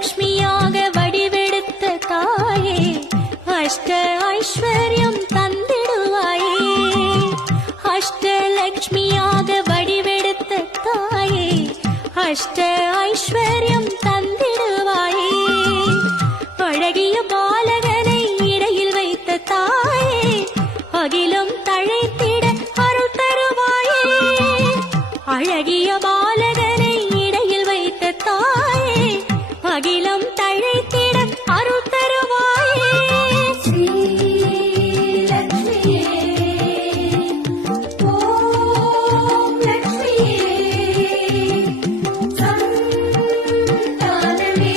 அஷ்டலக்ஷ்மியாக வடிவெடுத்த தாயே, அஷ்ட ஐஸ்வர்யம் தந்திடுவாயே. அஷ்டலக்ஷ்மியாக வடிவெடுத்த தாயே, அஷ்ட ஐஸ்வர்யம் தந்திடுவாயே. அழகிய பாலகனை இடையில் வைத்த தாயே, அகிலம் தழைத்திட அருள் தருவாயே. அழகிய பாலகனை இடையில் வைத்த தாயே, அகிலம் தழைத்திட அருள் தருவாயே. ஸ்ரீலக்ஷ்மியே, ஓம் லக்ஷ்மியே, சந்தானமே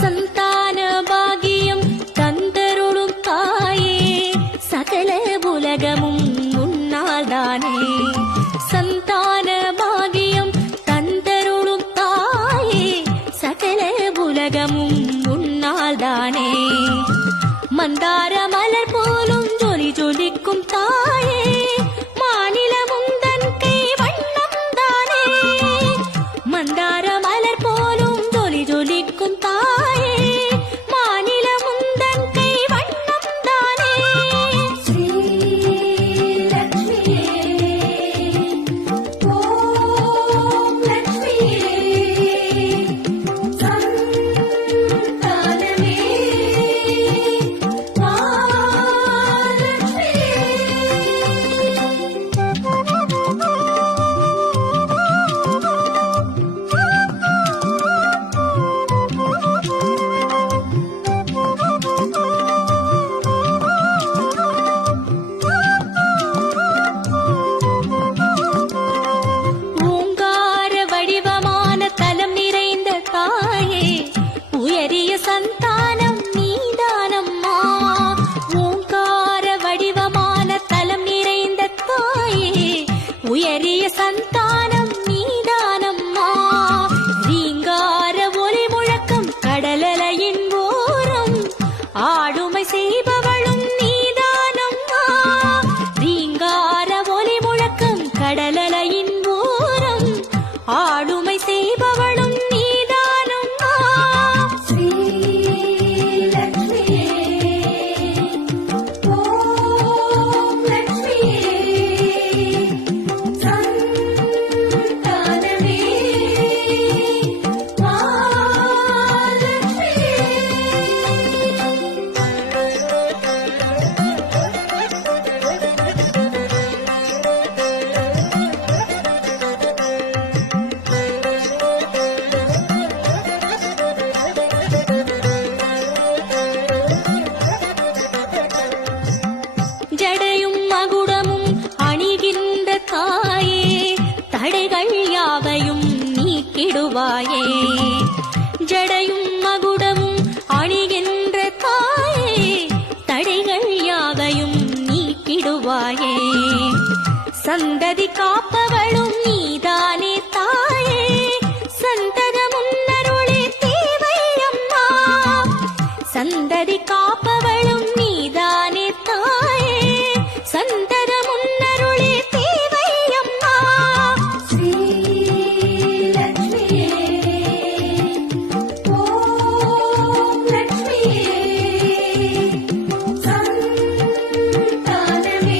சந்தான பாகியம் தந்தருளும் தாயே, சகல உலகமும் உன்னால்தானே. சந்தான பாகியம் தந்தருளும் தாயே, சகல உலகமும் உன்னால்தானே. மந்தார மலர் போலும் ஜொலி ஜொலிக்கும் தாயே, மாநிலமும் தன் கை வண்ணம் தானே. மந்தார மலர் போலும் ஜொலி ஜொலிக்கும் தாயே, மாநிலமும் தன் கை வண்ணம் தானே. ஸ்ரீலக்ஷ்மியே, ஓம் லக்ஷ்மியே, சந்தானமே ஓங்கார வடிவமான தலம் நிறைந்த தாயே, உயரிய சந்தானம் நீதானம்மா. ஓங்கார வடிவமான தலம் நிறைந்த தாயே, உயரிய சந்தானம் நீதானம்மா. ரீங்கார ஒலி முழக்கம் கடலலையின் ஓரம் ஆடுமை செய்பவளும் நீதானம்மா. ரீங்கார ஒலி முழக்கம் கடலலையின் ஓரம் ஆடுமை செய்பவளும் நீதானம்மா. ஸ்ரீலக்ஷ்மியே, ஓம் லக்ஷ்மியே, சந்தானமே ஜடையும் மகுடமும் அணிகின்ற தாயே, தடைகள் யாவையும் நீக்கிடுவாயே. ஜடையும் மகுடமும் அணிகின்ற தாயே, தடைகள் யாவையும் நீக்கிடுவாயே. சந்ததி காப்பவளும் நீதானே தாயே, சந்தத முன்னருளே தேவை அம்மா. சந்ததி காப்பவளும் நீதானே தாயே, சந்தத முன்னருளே தேவை அம்மா. ஸ்ரீலக்ஷ்மியே, ஓம் லக்ஷ்மியே, சந்தானமே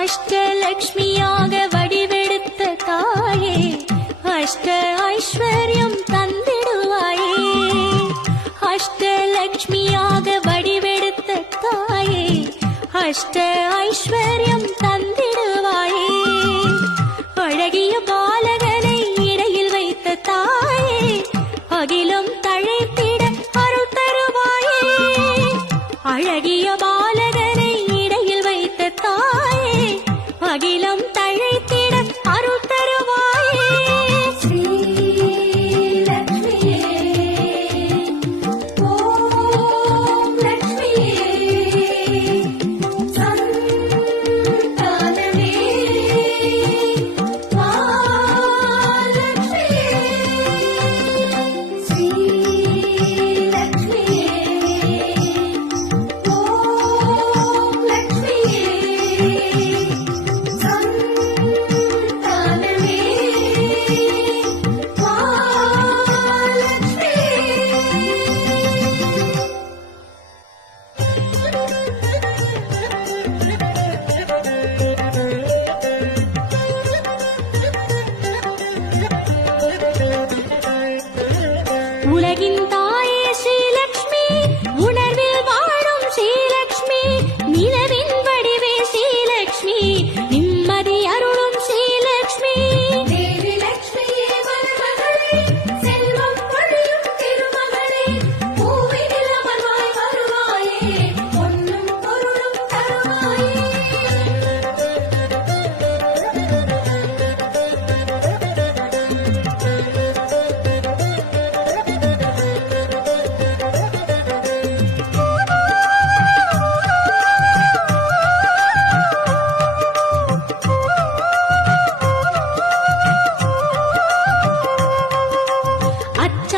அஷ்டலக்ஷ்மியாக வடிவெடுத்த தாயே, அஷ்ட ஐஸ்வர்யம் தந்திடுவாயே. அஷ்டலக்ஷ்மியாக வடிவெடுத்த தாயே, அஷ்ட ஐஸ்வர்யம் தந்திடுவாயே. அழகிய பாலகனை இடையில் வைத்த தாயே,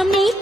கஷ்டம் நீ